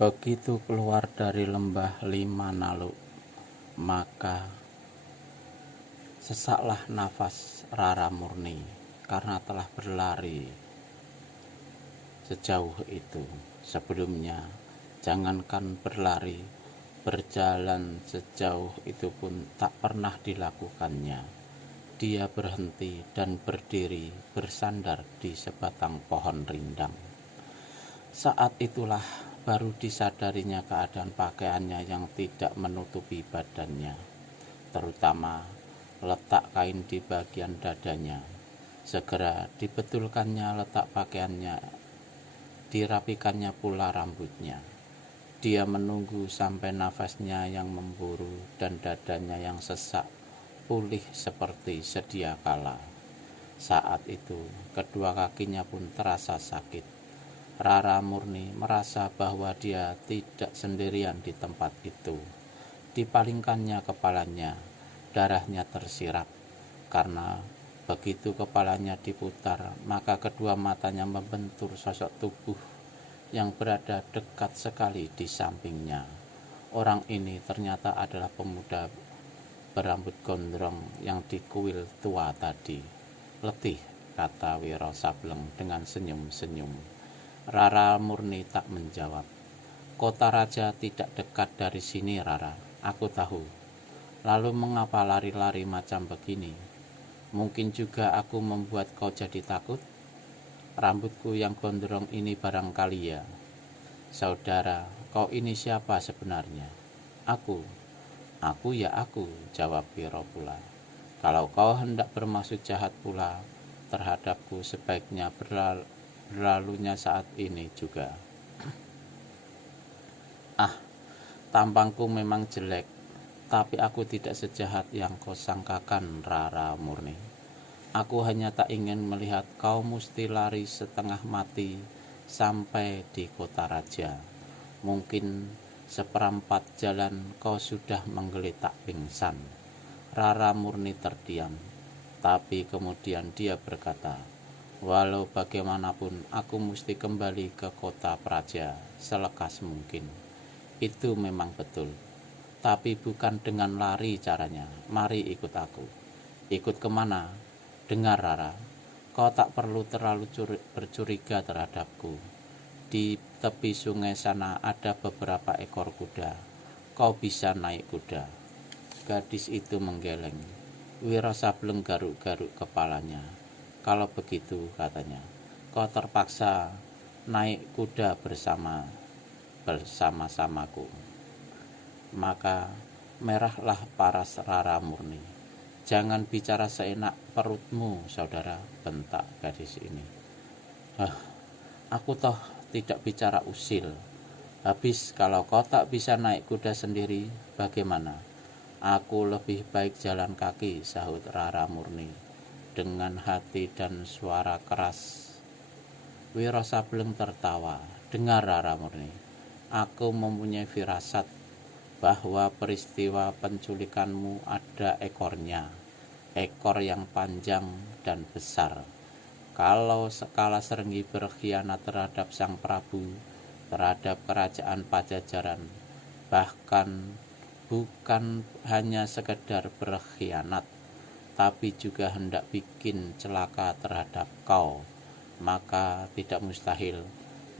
Begitu keluar dari lembah Limanaluk, maka sesaklah nafas Rara Murni karena telah berlari sejauh itu. Sebelumnya, jangankan berlari, berjalan sejauh itu pun tak pernah dilakukannya. Dia berhenti dan berdiri bersandar di sebatang pohon rindang. Saat itulah baru disadarinya keadaan pakaiannya yang tidak menutupi badannya, terutama letak kain di bagian dadanya. Segera dibetulkannya letak pakaiannya, dirapikannya pula rambutnya. Dia menunggu sampai nafasnya yang memburu dan dadanya yang sesak pulih seperti sedia kala. Saat itu kedua kakinya pun terasa sakit. Rara Murni merasa bahwa dia tidak sendirian di tempat itu. Dipalingkannya kepalanya, darahnya tersirat. Karena begitu kepalanya diputar, maka kedua matanya membentur sosok tubuh yang berada dekat sekali di sampingnya. Orang ini ternyata adalah pemuda berambut gondrong yang dikuil tua tadi. Letih, kata Wiro Sableng dengan senyum-senyum. Rara Murni tak menjawab. Kota Raja tidak dekat dari sini, Rara. Aku tahu. Lalu mengapa lari-lari macam begini? Mungkin juga aku membuat kau jadi takut? Rambutku yang gondrong ini barangkali ya. Saudara, kau ini siapa sebenarnya? Aku ya aku, jawab Wiro pula. Kalau kau hendak bermaksud jahat pula terhadapku, sebaiknya berlalunya saat ini juga. Tampangku memang jelek, tapi aku tidak sejahat yang kau sangkakan, Rara Murni. Aku hanya tak ingin melihat kau mesti lari setengah mati sampai di kota raja. Mungkin seperempat jalan kau sudah menggeletak pingsan. Rara Murni terdiam, tapi kemudian dia berkata, walau bagaimanapun aku mesti kembali ke kota Praja selekas mungkin. Itu memang betul, tapi bukan dengan lari caranya. Mari ikut aku. Ikut kemana? Dengar, Rara, kau tak perlu terlalu bercuriga terhadapku. Di tepi sungai sana ada beberapa ekor kuda. Kau bisa naik kuda. Gadis itu menggeleng. Wiro Sableng garuk-garuk kepalanya. Kalau begitu, katanya, kau terpaksa naik kuda bersama-samaku. Maka merahlah paras Rara Murni. Jangan bicara seenak perutmu, saudara, bentak gadis ini. Aku toh tidak bicara usil. Habis kalau kau tak bisa naik kuda sendiri, bagaimana? Aku lebih baik jalan kaki, sahut Rara Murni dengan hati dan suara keras. Wiro Sableng tertawa. Dengar, Rara Murni, aku mempunyai firasat bahwa peristiwa penculikanmu ada ekornya, ekor yang panjang dan besar. Kalau Sekala Serenggi berkhianat terhadap Sang Prabu, terhadap kerajaan Pajajaran, bahkan bukan hanya sekedar berkhianat, tapi juga hendak bikin celaka terhadap kau, maka tidak mustahil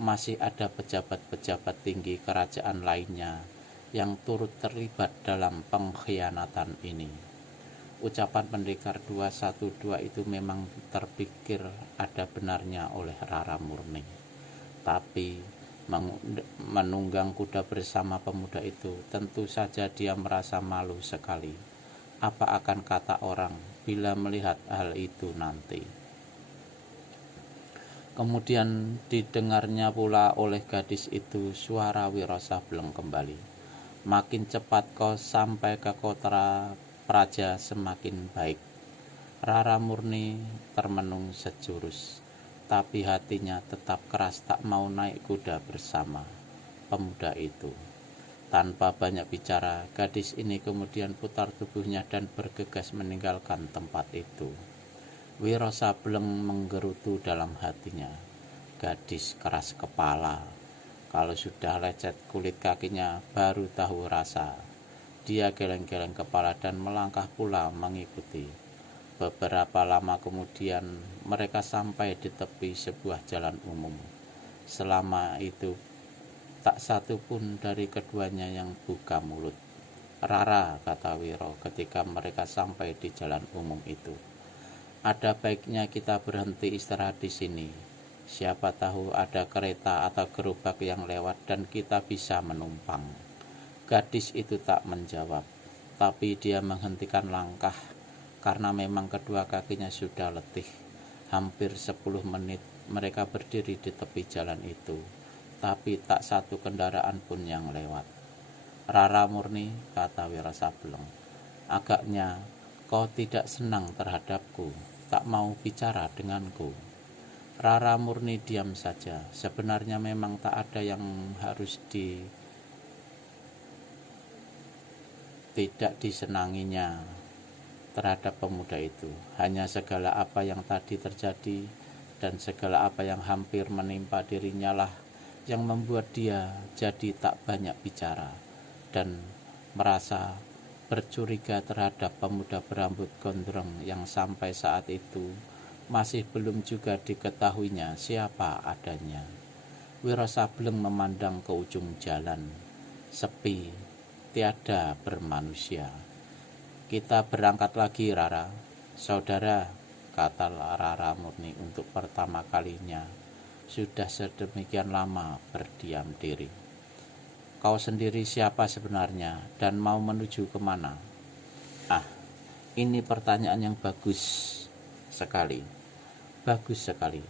masih ada pejabat-pejabat tinggi kerajaan lainnya yang turut terlibat dalam pengkhianatan ini. Ucapan Pendekar 212 itu memang terpikir ada benarnya oleh Rara Murni. Tapi menunggang kuda bersama pemuda itu, tentu saja dia merasa malu sekali. Apa akan kata orang bila melihat hal itu nanti? Kemudian didengarnya pula oleh gadis itu suara Wiro Sableng kembali. Makin cepat kau sampai ke kota Praja semakin baik. Rara Murni termenung sejurus, tapi hatinya tetap keras tak mau naik kuda bersama pemuda itu. Tanpa banyak bicara, gadis ini kemudian putar tubuhnya dan bergegas meninggalkan tempat itu. Wiro Sableng menggerutu dalam hatinya. Gadis keras kepala, Kalau sudah lecet kulit kakinya, baru tahu rasa. Dia geleng-geleng kepala dan melangkah pula mengikuti. Beberapa lama kemudian, mereka sampai di tepi sebuah jalan umum. Selama itu, tak satu pun dari keduanya yang buka mulut. "Rara," kata Wiro ketika mereka sampai di jalan umum itu, "ada baiknya kita berhenti istirahat di sini. Siapa tahu ada kereta atau gerobak yang lewat dan kita bisa menumpang." Gadis itu tak menjawab, tapi dia menghentikan langkah karena memang kedua kakinya sudah letih. Hampir 10 menit mereka berdiri di tepi jalan itu, tapi tak satu kendaraan pun yang lewat. "Rara Murni," kata Wiro Sableng, "agaknya kau tidak senang terhadapku, tak mau bicara denganku." Rara Murni diam saja. Sebenarnya memang tak ada yang harus tidak disenanginya terhadap pemuda itu. Hanya segala apa yang tadi terjadi dan segala apa yang hampir menimpa dirinya lah yang membuat dia jadi tak banyak bicara dan merasa bercuriga terhadap pemuda berambut gondrong yang sampai saat itu masih belum juga diketahuinya siapa adanya. Wiro Sableng memandang ke ujung jalan, sepi, tiada bermanusia. "Kita berangkat lagi, Rara." "Saudara," kata Rara Murni untuk pertama kalinya sudah sedemikian lama berdiam diri. "Kau sendiri siapa sebenarnya dan mau menuju kemana?" "Ah, ini pertanyaan yang bagus sekali." "Bagus sekali,"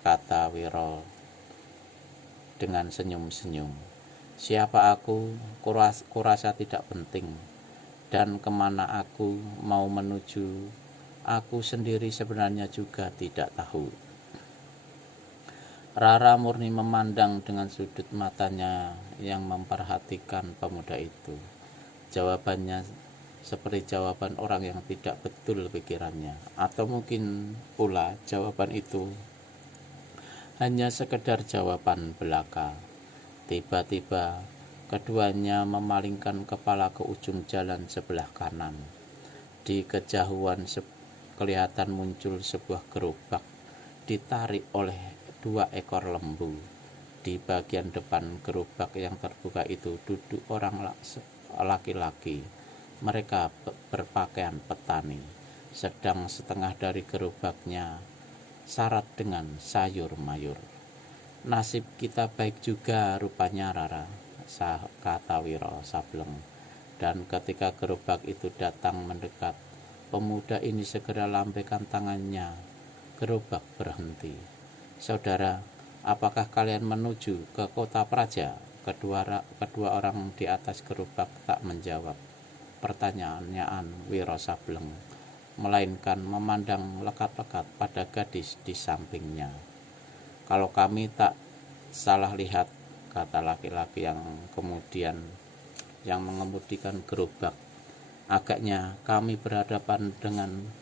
kata Wiro dengan senyum-senyum. "Siapa aku, kurasa tidak penting. Dan kemana aku mau menuju, aku sendiri sebenarnya juga tidak tahu." Rara Murni memandang dengan sudut matanya yang memperhatikan pemuda itu. Jawabannya seperti jawaban orang yang tidak betul pikirannya, atau mungkin pula jawaban itu hanya sekedar jawaban belaka. Tiba-tiba keduanya memalingkan kepala ke ujung jalan sebelah kanan. Di kejauhan kelihatan muncul sebuah gerobak ditarik oleh 2 ekor lembu. Di bagian depan gerobak yang terbuka itu duduk orang laki-laki. Mereka berpakaian petani, sedang setengah dari gerobaknya syarat dengan sayur mayur. "Nasib kita baik juga rupanya, Rara," kata Wiro Sableng. Dan ketika gerobak itu datang mendekat, pemuda ini segera lambaikan tangannya. Gerobak berhenti. "Saudara, apakah kalian menuju ke kota Praja?" Kedua orang di atas gerobak tak menjawab pertanyaan Wiro Sableng, melainkan memandang lekat-lekat pada gadis di sampingnya. "Kalau kami tak salah lihat," kata laki-laki yang kemudian yang mengemudikan gerobak, "agaknya kami berhadapan dengan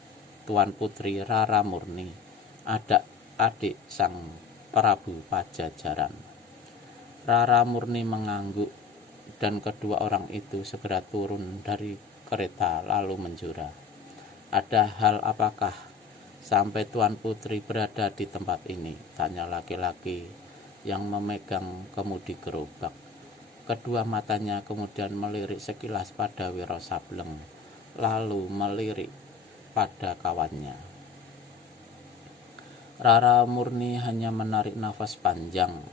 Tuan Putri Rara Murni, adik sang Prabu Pajajaran." Rara Murni mengangguk dan kedua orang itu segera turun dari kereta lalu menjura. "Ada hal apakah sampai Tuan Putri berada di tempat ini?" tanya laki-laki yang memegang kemudi gerobak. Kedua matanya kemudian melirik sekilas pada Wiro Sableng, lalu melirik pada kawannya. Rara Murni hanya menarik nafas panjang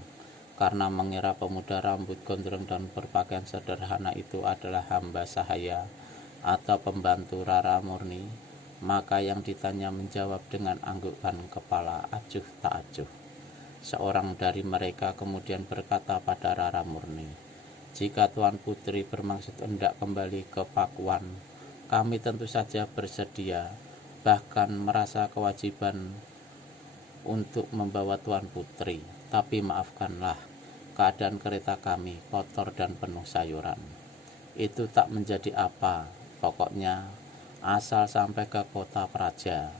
karena mengira pemuda rambut gondrong dan berpakaian sederhana itu adalah hamba sahaya atau pembantu Rara Murni. Maka yang ditanya menjawab dengan anggukan kepala acuh tak acuh. Seorang dari mereka kemudian berkata pada Rara Murni, "Jika Tuan Putri bermaksud hendak kembali ke Pakuan, kami tentu saja bersedia, bahkan merasa kewajiban untuk membawa Tuan Putri. Tapi maafkanlah, keadaan kereta kami kotor dan penuh sayuran." "Itu tak menjadi apa, pokoknya asal sampai ke kota Praja."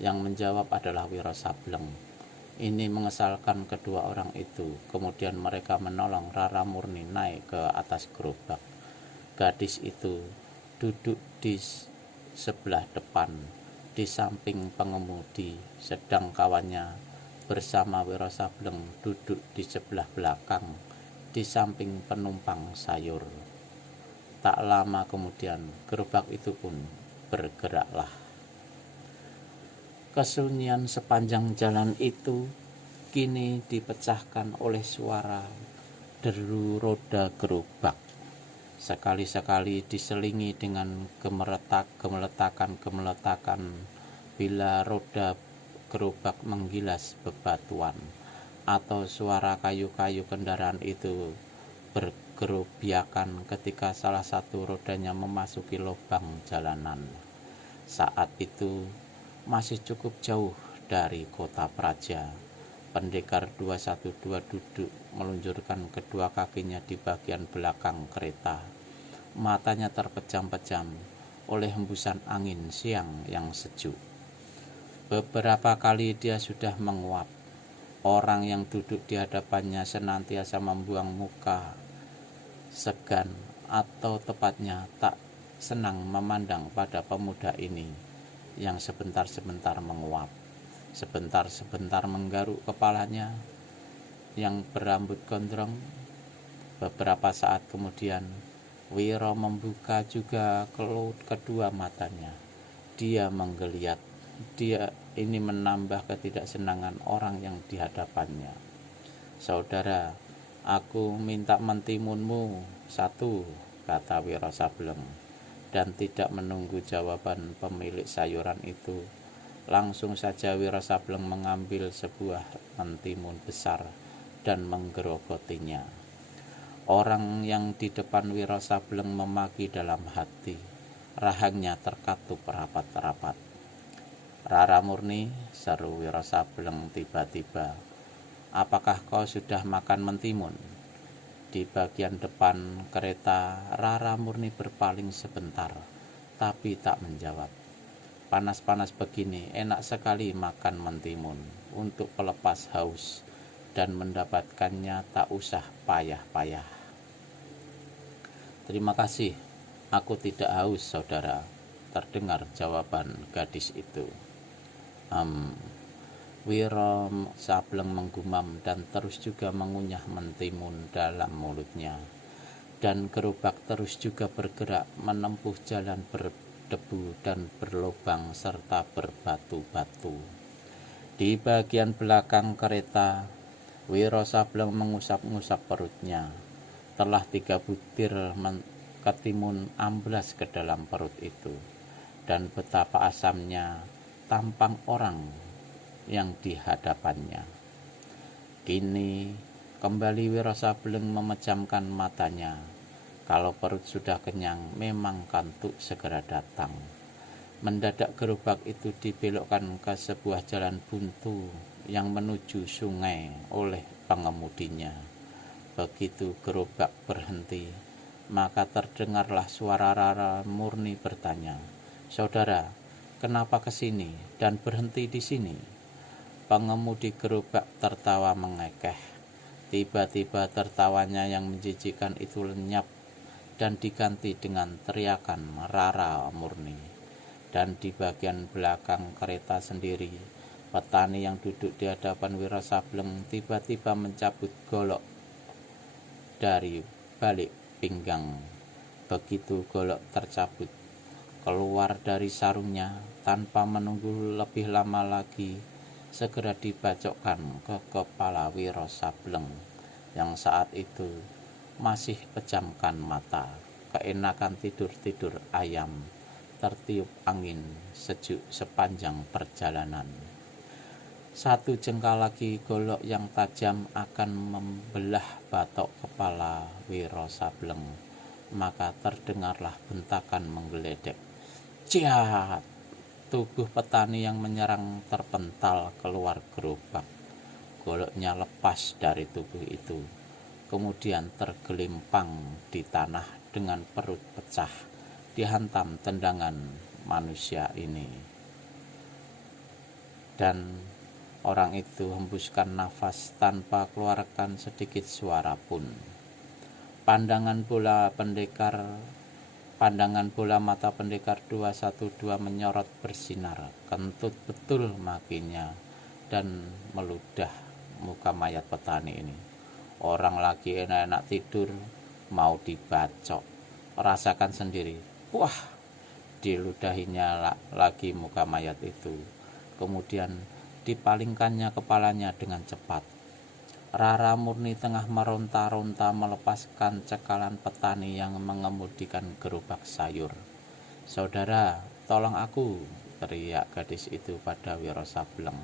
Yang menjawab adalah Wiro Sableng. Ini mengesalkan kedua orang itu. Kemudian mereka menolong Rara Murni naik ke atas gerobak. Gadis itu duduk di sebelah depan, di samping pengemudi, sedang kawannya bersama Wiro Sableng duduk di sebelah belakang, di samping penumpang sayur. Tak lama kemudian, gerobak itu pun bergeraklah. Kesunyian sepanjang jalan itu kini dipecahkan oleh suara deru roda gerobak. Sekali-sekali diselingi dengan gemeletakan bila roda gerobak menggilas bebatuan, atau suara kayu-kayu kendaraan itu bergerobiakan ketika salah satu rodanya memasuki lubang jalanan. Saat itu masih cukup jauh dari kota Praja. Pendekar 212 duduk meluncurkan kedua kakinya di bagian belakang kereta. Matanya terpejam-pejam oleh hembusan angin siang yang sejuk. Beberapa kali dia sudah menguap. Orang yang duduk di hadapannya senantiasa membuang muka segan, atau tepatnya tak senang memandang pada pemuda ini yang sebentar-sebentar menguap, sebentar-sebentar menggaruk kepalanya yang berambut gondrong. Beberapa saat kemudian, Wiro membuka juga kedua matanya. Dia menggeliat. Dia ini menambah ketidaksenangan orang yang di hadapannya. "Saudara, aku minta mentimunmu satu," kata Wiro Sableng. Dan tidak menunggu jawaban pemilik sayuran itu, langsung saja Wiro Sableng mengambil sebuah mentimun besar dan menggerogotinya. Orang yang di depan Wiro Sableng memaki dalam hati. Rahangnya terkatup rapat-rapat. "Rara Murni," seru Wiro Sableng tiba-tiba, "apakah kau sudah makan mentimun?" Di bagian depan kereta, Rara Murni berpaling sebentar, tapi tak menjawab. Panas-panas begini, enak sekali makan mentimun untuk pelepas haus, dan mendapatkannya tak usah payah-payah. "Terima kasih, aku tidak haus, saudara," terdengar jawaban gadis itu. Wiro Sableng menggumam dan terus juga mengunyah mentimun dalam mulutnya. Dan gerobak terus juga bergerak menempuh jalan berdebu dan berlubang serta berbatu-batu. Di bagian belakang kereta, Wiro Sableng mengusap-ngusap perutnya. Telah 3 butir ketimun amblas ke dalam perut itu. Dan betapa asamnya tampang orang yang di hadapannya. Kini kembali Wiro Sableng memejamkan matanya. Kalau perut sudah kenyang, memang kantuk segera datang. Mendadak gerobak itu dibelokkan ke sebuah jalan buntu yang menuju sungai oleh pengemudinya. Begitu gerobak berhenti, maka terdengarlah suara Rara Murni bertanya, "Saudara, kenapa ke sini dan berhenti di sini?" Pengemudi gerobak tertawa mengekeh. Tiba-tiba tertawanya yang menjijikkan itu lenyap dan diganti dengan teriakan Rara Murni. Dan di bagian belakang kereta sendiri, petani yang duduk di hadapan Wiro Sableng tiba-tiba mencabut golok dari balik pinggang. Begitu golok tercabut, keluar dari sarungnya tanpa menunggu lebih lama lagi, segera dibacokkan ke kepala Wiro Sableng yang saat itu masih pejamkan mata. Keenakan tidur-tidur ayam, tertiup angin sejuk sepanjang perjalanan. 1 jengkal lagi golok yang tajam akan membelah batok kepala Wiro Sableng, maka terdengarlah bentakan menggeledek. Ciat! Tubuh petani yang menyerang terpental keluar gerobak. Goloknya lepas dari tubuh itu, kemudian tergelimpang di tanah dengan perut pecah, dihantam tendangan manusia ini. Dan Orang itu hembuskan nafas tanpa keluarkan sedikit suara pun. Pandangan bola mata pendekar 212 menyorot bersinar, kentut betul makinya, dan meludah muka mayat petani ini. Orang lagi enak-enak tidur, mau dibacok. Rasakan sendiri. Wah, diludahinya lagi muka mayat itu. Kemudian dipalingkannya kepalanya dengan cepat. Rara Murni tengah meronta-ronta melepaskan cekalan petani yang mengemudikan gerobak sayur. "Saudara, tolong aku!" teriak gadis itu pada Wiro Sableng.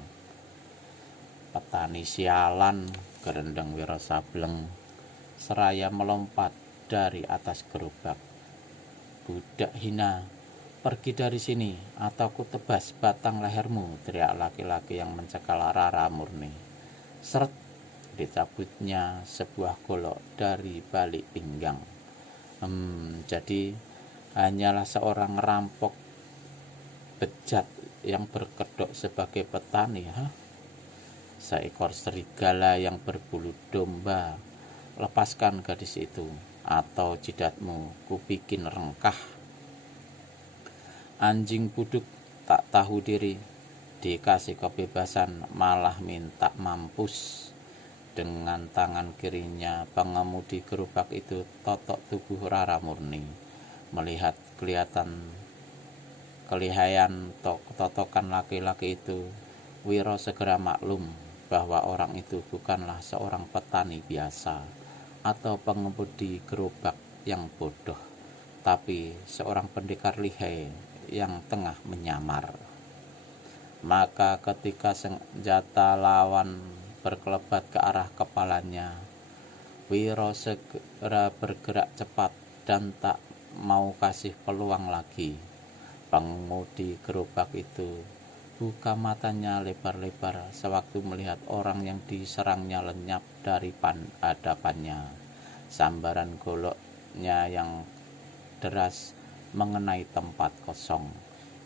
"Petani sialan!" gerendeng Wiro Sableng seraya melompat dari atas gerobak. "Budak hina, pergi dari sini atau ku tebas batang lehermu!" teriak laki-laki yang mencekal Rara Murni. Seret, dicabutnya sebuah golok dari balik pinggang. Jadi hanyalah seorang rampok bejat yang berkedok sebagai petani, Seekor serigala yang berbulu domba. Lepaskan gadis itu, atau jidatmu ku bikin rengkah. Anjing buduk tak tahu diri, dikasih kebebasan malah minta mampus. Dengan tangan kirinya pengemudi gerobak itu totok tubuh Rara Murni. Melihat kelihayan totokan laki-laki itu, Wiro segera maklum bahwa orang itu bukanlah seorang petani biasa atau pengemudi gerobak yang bodoh, tapi seorang pendekar lihai yang tengah menyamar. Maka ketika senjata lawan berkelebat ke arah kepalanya, Wiro segera bergerak cepat dan tak mau kasih peluang lagi. Pengemudi gerobak itu buka matanya lebar-lebar sewaktu melihat orang yang diserangnya lenyap dari hadapannya. Sambaran goloknya yang deras mengenai tempat kosong.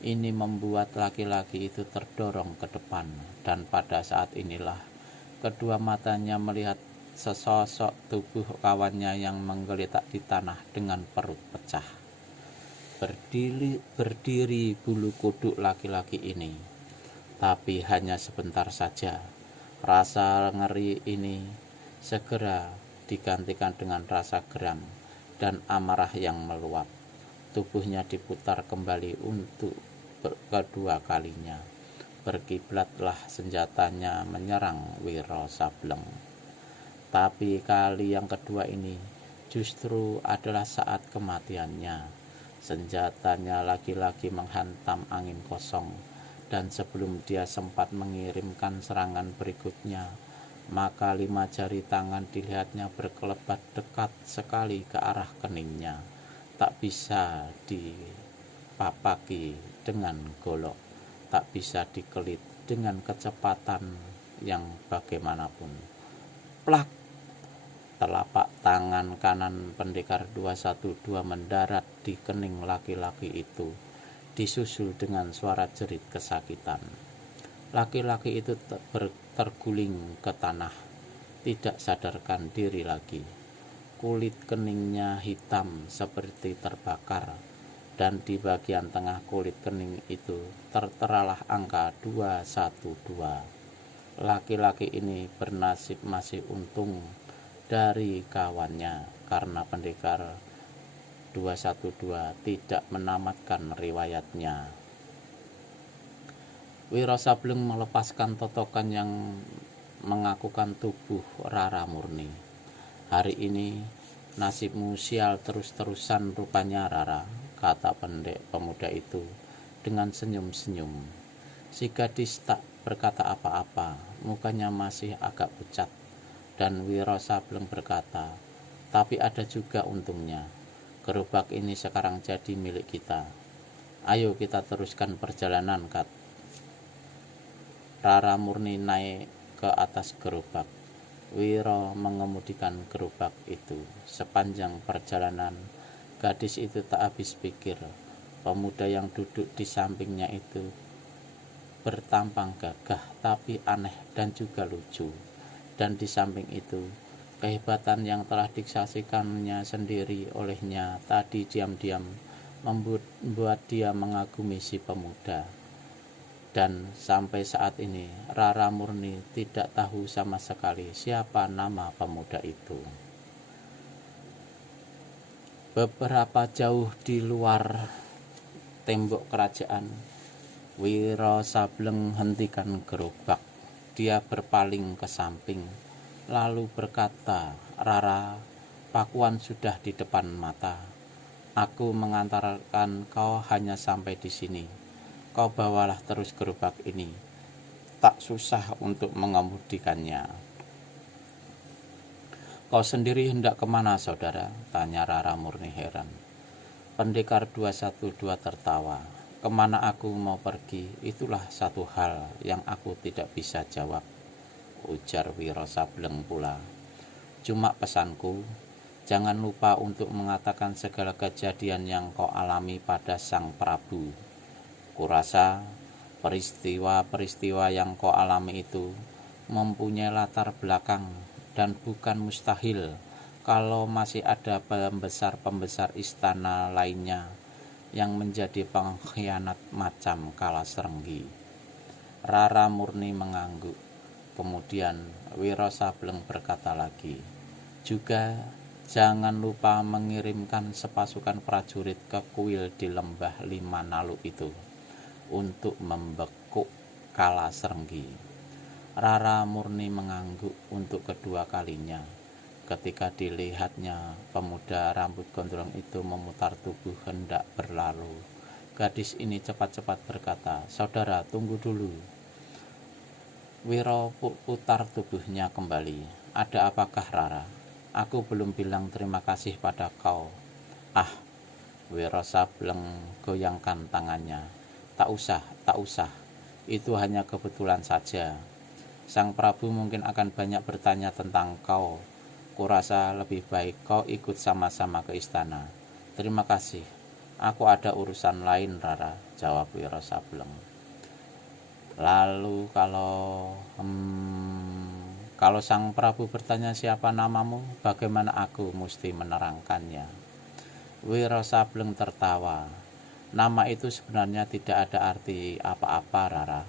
Ini membuat laki-laki itu terdorong ke depan, dan pada saat inilah kedua matanya melihat sesosok tubuh kawannya yang menggeletak di tanah dengan perut pecah. Berdiri bulu kuduk laki-laki ini, tapi hanya sebentar saja. Rasa ngeri ini segera digantikan dengan rasa geram dan amarah yang meluap. Tubuhnya diputar kembali untuk kedua kalinya. Berkiblatlah senjatanya menyerang Wiro Sableng. Tapi kali yang kedua ini justru adalah saat kematiannya. Senjatanya lagi-lagi menghantam angin kosong, dan sebelum dia sempat mengirimkan serangan berikutnya, maka 5 jari tangan dilihatnya berkelebat dekat sekali ke arah keningnya. Tak bisa dipapaki dengan golok, tak bisa dikelit dengan kecepatan yang bagaimanapun. Plak! Telapak tangan kanan pendekar 212 mendarat di kening laki-laki itu, disusul dengan suara jerit kesakitan. Laki-laki itu terguling ke tanah, tidak sadarkan diri lagi. Kulit keningnya hitam seperti terbakar, dan di bagian tengah kulit kening itu terteralah angka 212. Laki-laki ini bernasib masih untung dari kawannya, karena pendekar 212 tidak menamatkan riwayatnya. Wiro Sableng melepaskan totokan yang mengakukan tubuh Rara Murni. "Hari ini nasibmu sial terus-terusan rupanya, Rara," kata pemuda itu dengan senyum-senyum. Si gadis tak berkata apa-apa, mukanya masih agak pucat, dan Wiro Sableng berkata, "Tapi ada juga untungnya. Gerobak ini sekarang jadi milik kita. Ayo kita teruskan perjalanan, Kat." Rara Murni naik ke atas gerobak. Wiro mengemudikan gerobak itu. Sepanjang perjalanan, gadis itu tak habis pikir. Pemuda yang duduk di sampingnya itu bertampang gagah tapi aneh dan juga lucu. Dan di samping itu, kehebatan yang telah disaksikannya sendiri olehnya tadi diam-diam membuat dia mengagumi si pemuda. Dan sampai saat ini Rara murni tidak tahu sama sekali siapa nama pemuda itu. Beberapa jauh di luar tembok kerajaan, Wiro Sableng hentikan gerobak. Dia berpaling ke samping, lalu berkata, "Rara, pakuan sudah di depan mata. Aku mengantarkan kau hanya sampai di sini. Kau bawalah terus gerobak ini. Tak susah untuk mengemudikannya." "Kau sendiri hendak kemana, saudara?" tanya Rara murni heran. Pendekar 212 tertawa. "Kemana aku mau pergi, itulah satu hal yang aku tidak bisa jawab," ujar Wiro Sableng pula. "Cuma pesanku, jangan lupa untuk mengatakan segala kejadian yang kau alami pada Sang Prabu. Kurasa peristiwa-peristiwa yang kau alami itu mempunyai latar belakang dan bukan mustahil kalau masih ada pembesar-pembesar istana lainnya yang menjadi pengkhianat macam Kalasrenggi." Rara murni mengangguk. Kemudian Wiro Sableng berkata lagi, "Juga jangan lupa mengirimkan sepasukan prajurit ke kuil di lembah Lima Nalu itu untuk membekuk Kalasrenggi." Rara murni mengangguk untuk kedua kalinya ketika dilihatnya pemuda rambut gondrong itu memutar tubuh hendak berlalu. Gadis ini cepat-cepat berkata, "Saudara, tunggu dulu." Wiro putar tubuhnya kembali. "Ada apakah, Rara? Aku belum bilang terima kasih pada kau." "Ah," Wiro Sableng goyangkan tangannya. Tak usah. Itu hanya kebetulan saja. Sang Prabu mungkin akan banyak bertanya tentang kau. Kurasa lebih baik kau ikut sama-sama ke istana." "Terima kasih. Aku ada urusan lain, Rara," jawab Wiro Sableng. "Lalu kalau Sang Prabu bertanya siapa namamu, bagaimana aku mesti menerangkannya?" Wiro Sableng tertawa. "Nama itu sebenarnya tidak ada arti apa-apa, Rara.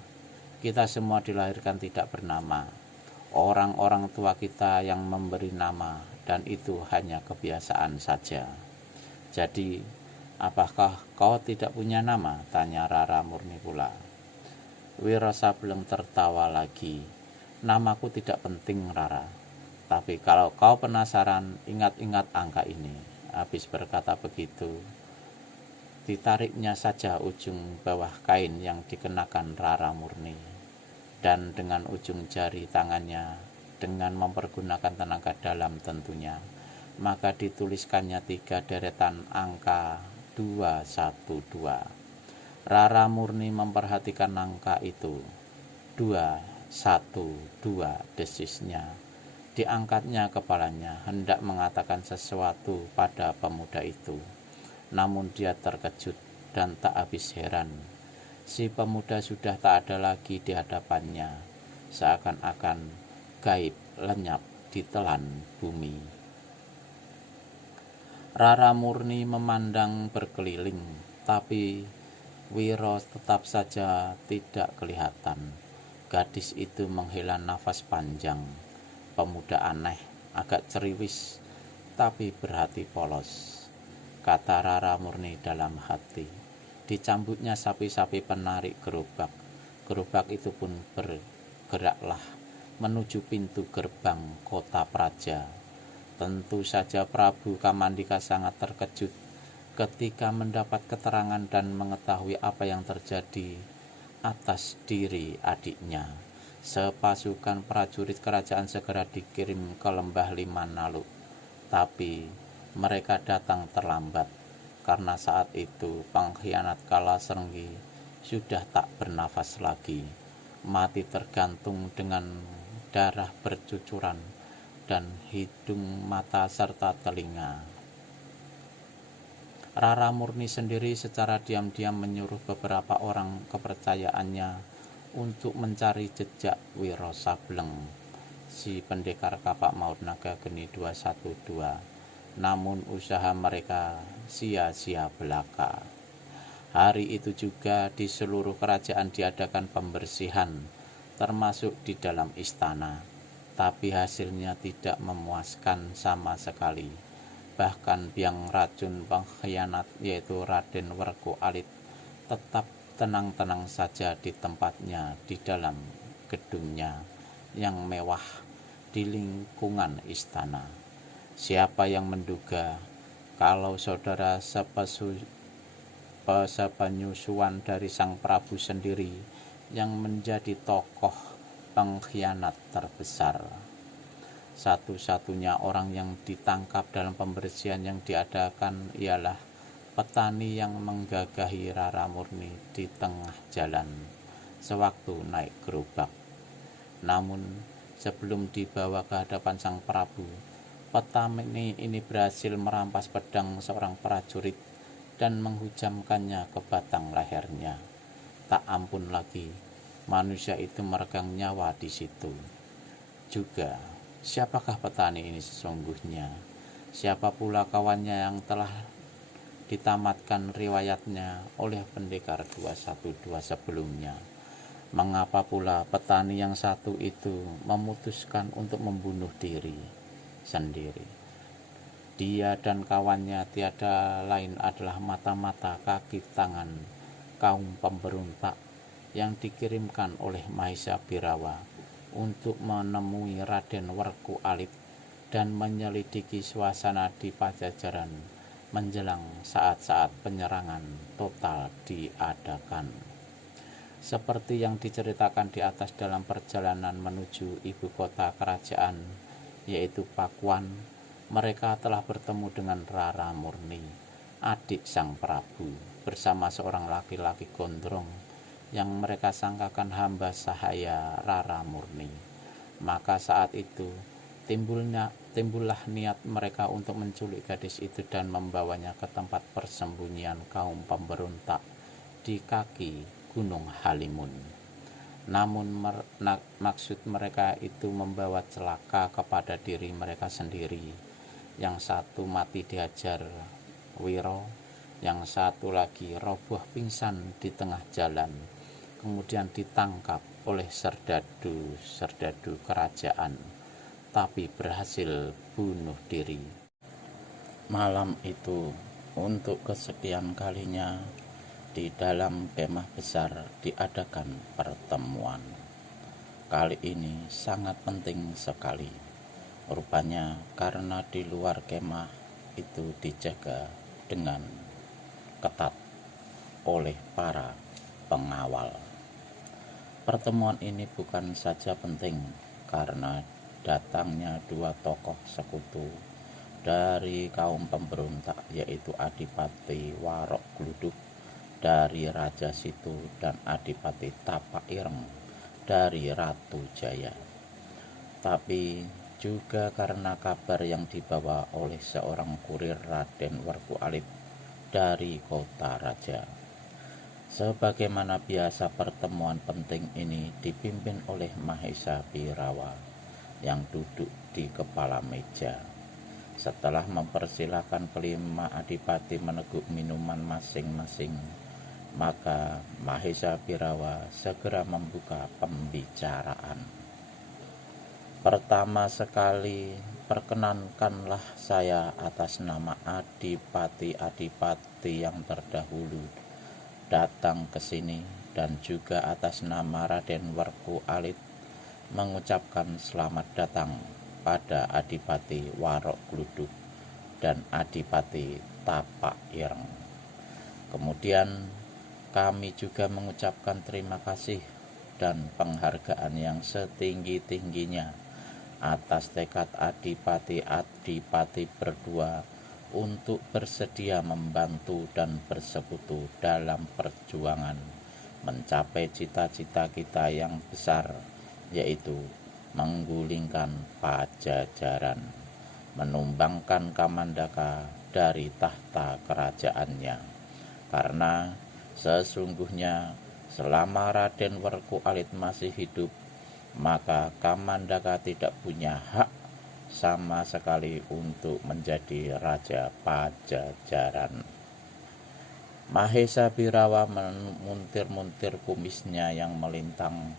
Kita semua dilahirkan tidak bernama. Orang-orang tua kita yang memberi nama, dan itu hanya kebiasaan saja." "Jadi, apakah kau tidak punya nama?" tanya Rara murni pula. Wiro Sableng tertawa lagi. "Namaku tidak penting, Rara. Tapi kalau kau penasaran, ingat-ingat angka ini." Habis berkata begitu, ditariknya saja ujung bawah kain yang dikenakan Rara murni, dan dengan ujung jari tangannya, dengan mempergunakan tenaga dalam tentunya, maka dituliskannya 3 deretan angka 212. Rara murni memperhatikan angka itu. 212, desisnya. Diangkatnya kepalanya hendak mengatakan sesuatu pada pemuda itu. Namun dia terkejut dan tak habis heran. Si pemuda sudah tak ada lagi di hadapannya, seakan-akan gaib lenyap ditelan bumi. Rara murni memandang berkeliling, tapi Wiro tetap saja tidak kelihatan. Gadis itu menghela nafas panjang. Pemuda aneh, agak ceriwis, tapi berhati polos, kata Rara murni dalam hati. Dicambuknya sapi-sapi penarik gerobak. Gerobak itu pun bergeraklah menuju pintu gerbang kota Praja. Tentu saja Prabu Kamandika sangat terkejut ketika mendapat keterangan dan mengetahui apa yang terjadi atas diri adiknya. Sepasukan prajurit kerajaan segera dikirim ke lembah Lima Nalu, tapi mereka datang terlambat karena saat itu pengkhianat Kalasrenggi sudah tak bernafas lagi, mati tergantung dengan darah bercucuran dan hidung, mata, serta telinga. Rara murni sendiri secara diam-diam menyuruh beberapa orang kepercayaannya untuk mencari jejak Wiro Sableng, si pendekar kapak maut naga geni 212. Namun usaha mereka sia-sia belaka. Hari itu juga di seluruh kerajaan diadakan pembersihan, termasuk di dalam istana. Tapi hasilnya tidak memuaskan sama sekali. Bahkan biang racun pengkhianat yaitu Raden Werku Alit tetap tenang-tenang saja di tempatnya di dalam gedungnya yang mewah di lingkungan istana. Siapa yang menduga kalau saudara sepenyusuan dari Sang Prabu sendiri yang menjadi tokoh pengkhianat terbesar. Satu-satunya orang yang ditangkap dalam pembersihan yang diadakan ialah petani yang menggagahi Rara Murni di tengah jalan sewaktu naik gerobak. Namun sebelum dibawa ke hadapan Sang Prabu, petani ini berhasil merampas pedang seorang prajurit dan menghujamkannya ke batang lehernya. Tak ampun lagi, manusia itu meregang nyawa di situ. Juga, siapakah petani ini sesungguhnya? Siapa pula kawannya yang telah ditamatkan riwayatnya oleh pendekar 212 sebelumnya? Mengapa pula petani yang satu itu memutuskan untuk membunuh diri sendiri? Dia dan kawannya tiada lain adalah mata-mata kaki tangan kaum pemberontak yang dikirimkan oleh Mahesa Birawa untuk menemui Raden Werku Alit dan menyelidiki suasana di Pajajaran menjelang saat-saat penyerangan total diadakan. Seperti yang diceritakan di atas dalam perjalanan menuju ibu kota kerajaan, yaitu Pakuan, mereka telah bertemu dengan Rara Murni, adik Sang Prabu, bersama seorang laki-laki gondrong yang mereka sangkakan hamba sahaya Rara Murni. Maka saat itu timbullah niat mereka untuk menculik gadis itu dan membawanya ke tempat persembunyian kaum pemberontak di kaki Gunung Halimun. Namun maksud mereka itu membawa celaka kepada diri mereka sendiri. Yang satu mati dihajar Wiro, yang satu lagi roboh pingsan di tengah jalan, kemudian ditangkap oleh serdadu kerajaan, tapi berhasil bunuh diri. Malam itu, untuk kesekian kalinya, di dalam kemah besar diadakan pertemuan. Kali ini sangat penting sekali. Rupanya karena di luar kemah itu dijaga dengan ketat oleh para pengawal. Pertemuan ini bukan saja penting karena datangnya dua tokoh sekutu dari kaum pemberontak, yaitu Adipati Warok Gluduk dari Raja Situ dan Adipati Tapak Ireng dari Ratu Jaya. Tapi juga karena kabar yang dibawa oleh seorang kurir Raden Werku Alit dari kota raja. Sebagaimana biasa, pertemuan penting ini dipimpin oleh Mahesa Birawa yang duduk di kepala meja. Setelah mempersilahkan kelima adipati meneguk minuman masing-masing, maka Mahesa Birawa segera membuka pembicaraan. Pertama sekali, perkenankanlah saya atas nama adipati-adipati yang terdahulu datang ke sini, dan juga atas nama Raden Werku Alit mengucapkan selamat datang pada Adipati Warok Gluduk dan Adipati Tapak Ireng. Kemudian kami juga mengucapkan terima kasih dan penghargaan yang setinggi-tingginya atas tekad adipati-adipati berdua untuk bersedia membantu dan bersekutu dalam perjuangan mencapai cita-cita kita yang besar, yaitu menggulingkan Pajajaran, menumbangkan Kamandaka dari tahta kerajaannya. Karena sesungguhnya Selama Raden Werku-Alit masih hidup, maka Kamandaka tidak punya hak sama sekali untuk menjadi raja Pajajaran. Mahesa Birawa memuntir-muntir kumisnya yang melintang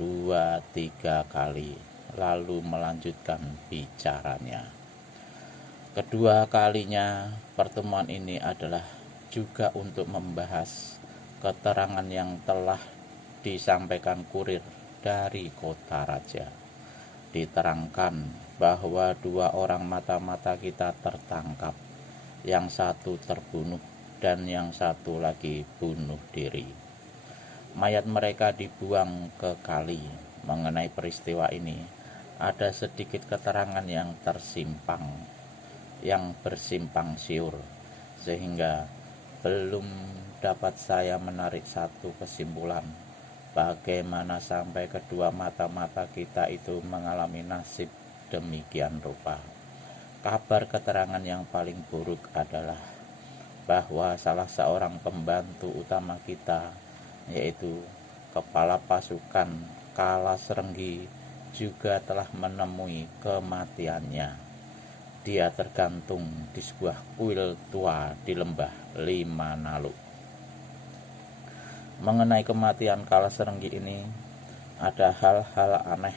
2-3 kali, lalu melanjutkan bicaranya. Kedua kalinya pertemuan ini adalah juga untuk membahas keterangan yang telah disampaikan kurir dari kota raja. Diterangkan bahwa 2 orang mata-mata kita tertangkap, yang satu terbunuh dan yang satu lagi bunuh diri. Mayat mereka dibuang ke kali. Mengenai peristiwa ini ada sedikit keterangan yang bersimpang siur, sehingga belum dapat saya menarik satu kesimpulan bagaimana sampai kedua mata-mata kita itu mengalami nasib demikian rupa. Kabar keterangan yang paling buruk adalah bahwa salah seorang pembantu utama kita, yaitu kepala pasukan Kalasrenggi, juga telah menemui kematiannya. Dia tergantung di sebuah kuil tua di lembah Lima Nalu. Mengenai kematian Kalasrenggi ini, ada hal-hal aneh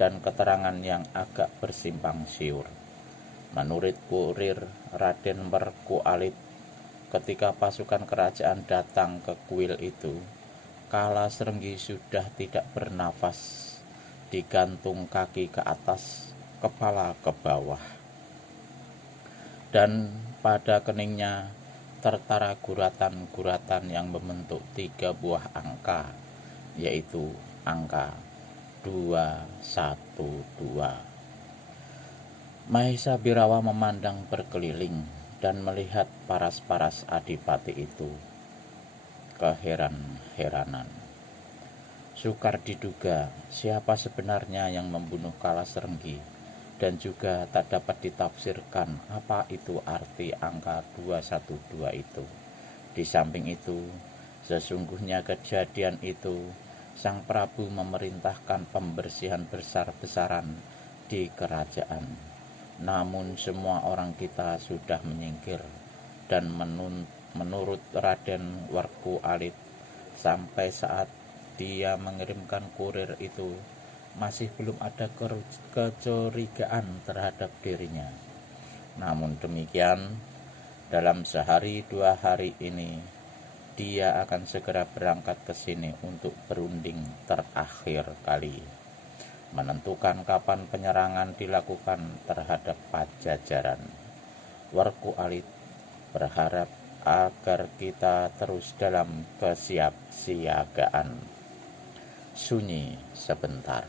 dan keterangan yang agak bersimpang siur. Menurut kurir Raden Werku-Alit, ketika pasukan kerajaan datang ke kuil itu, Kalasrenggi sudah tidak bernafas, digantung kaki ke atas, kepala ke bawah, dan pada keningnya tertara guratan-guratan yang membentuk 3 buah angka, yaitu angka 212. Mahesa Birawa memandang berkeliling dan melihat paras-paras adipati itu keheran-heranan. Sukar diduga siapa sebenarnya yang membunuh Kalasrenggi, dan juga tak dapat ditafsirkan apa itu arti angka 212 itu. Di samping itu, sesungguhnya kejadian itu Sang Prabu memerintahkan pembersihan besar-besaran di kerajaan. Namun semua orang kita sudah menyingkir, dan menurut Raden Werku-Alit, sampai saat dia mengirimkan kurir itu masih belum ada kecurigaan terhadap dirinya. Namun demikian, dalam sehari 2 hari ini dia akan segera berangkat ke sini untuk berunding terakhir kali, menentukan kapan penyerangan dilakukan terhadap Pajajaran. Werku-Alit berharap agar kita terus dalam kesiapsiagaan. Sunyi sebentar.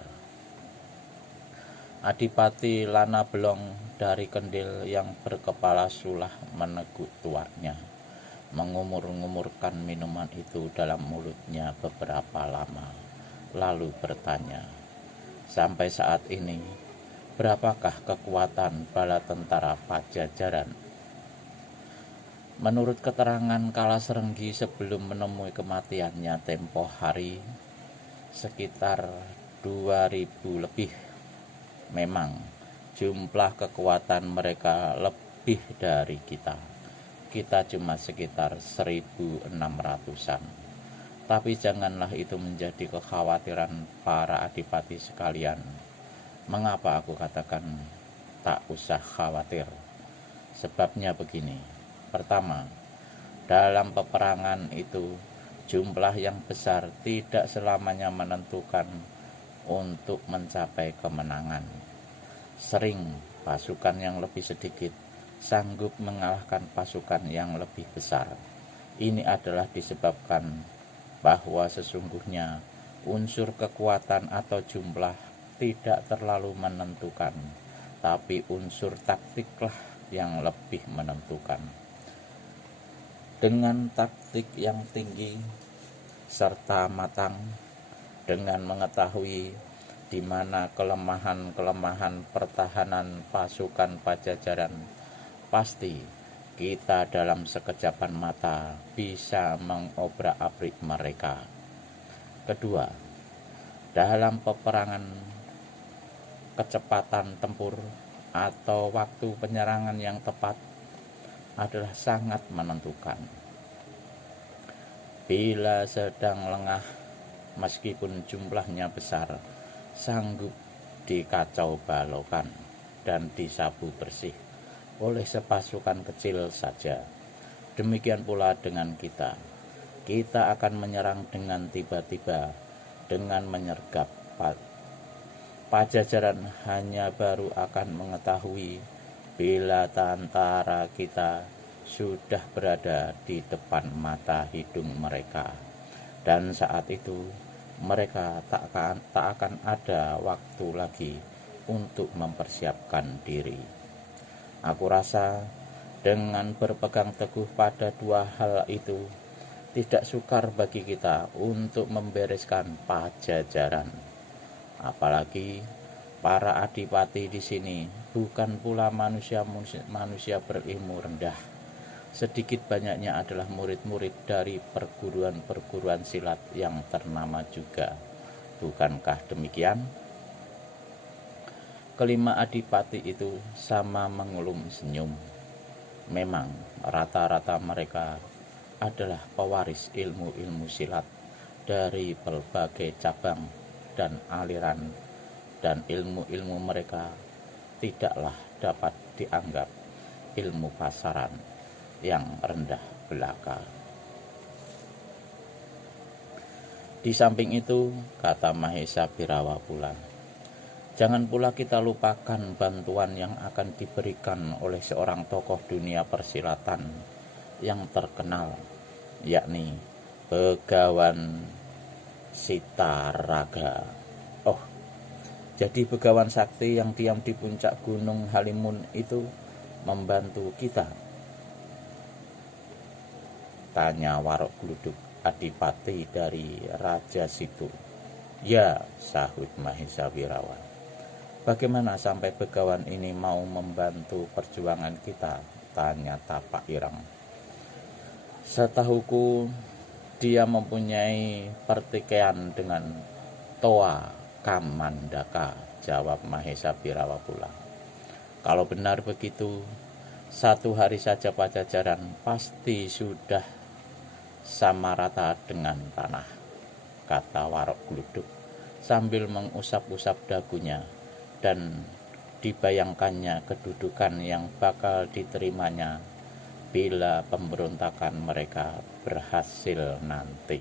Adipati Lana Belong dari Kendil yang berkepala sulah meneguk tuaknya, mengumur-ngumurkan minuman itu dalam mulutnya beberapa lama, lalu bertanya, "Sampai saat ini, berapakah kekuatan bala tentara Pajajaran?" Menurut keterangan Kalasrenggi sebelum menemui kematiannya tempo hari, sekitar 2000 lebih. Memang jumlah kekuatan mereka lebih dari kita. Kita cuma sekitar 1600-an. Tapi janganlah itu menjadi kekhawatiran para adipati sekalian. Mengapa aku katakan tak usah khawatir? Sebabnya begini. Pertama, dalam peperangan itu jumlah yang besar tidak selamanya menentukan untuk mencapai kemenangan. Sering pasukan yang lebih sedikit sanggup mengalahkan pasukan yang lebih besar. Ini adalah disebabkan bahwa sesungguhnya unsur kekuatan atau jumlah tidak terlalu menentukan, tapi unsur taktiklah yang lebih menentukan. Dengan taktik yang tinggi serta matang, dengan mengetahui di mana kelemahan-kelemahan pertahanan pasukan Pajajaran, pasti kita dalam sekejapan mata bisa mengobrak-abrik mereka. Kedua, dalam peperangan, kecepatan tempur atau waktu penyerangan yang tepat adalah sangat menentukan. Bila sedang lengah, meskipun jumlahnya besar, sanggup dikacau balaukan dan disapu bersih oleh sepasukan kecil saja. Demikian pula dengan kita. Kita akan menyerang dengan tiba-tiba, dengan menyergap. Pajajaran hanya baru akan mengetahui bila tentara kita sudah berada di depan mata hidung mereka, dan saat itu mereka tak akan ada waktu lagi untuk mempersiapkan diri. Aku rasa dengan berpegang teguh pada dua hal itu tidak sukar bagi kita untuk membereskan Pajajaran. Apalagi para adipati di sini bukan pula manusia berilmu rendah. Sedikit banyaknya adalah murid-murid dari perguruan silat yang ternama juga. Bukankah demikian? Kelima adipati itu sama mengulum senyum. Memang rata-rata mereka adalah pewaris ilmu-ilmu silat dari berbagai cabang dan aliran, dan ilmu-ilmu mereka tidaklah dapat dianggap ilmu pasaran yang rendah belaka. Di samping itu, kata Mahesa Birawa pula, jangan pula kita lupakan bantuan yang akan diberikan oleh seorang tokoh dunia persilatan yang terkenal, yakni Begawan Sitaraga. Oh, jadi Begawan Sakti yang diam di puncak Gunung Halimun itu membantu kita? Tanya Warok Gluduk, adipati dari Raja Situ. Ya, sahut Mahesa Wirawan. Bagaimana sampai Begawan ini mau membantu perjuangan kita? Tanya Tapak Ireng. Setahuku dia mempunyai pertikaian dengan Toa Kamandaka, jawab Mahesa Birawa pula. Kalau benar begitu, satu hari saja Pajajaran pasti sudah sama rata dengan tanah, kata Warok Gluduk sambil mengusap-usap dagunya, dan dibayangkannya kedudukan yang bakal diterimanya bila pemberontakan mereka berhasil nanti.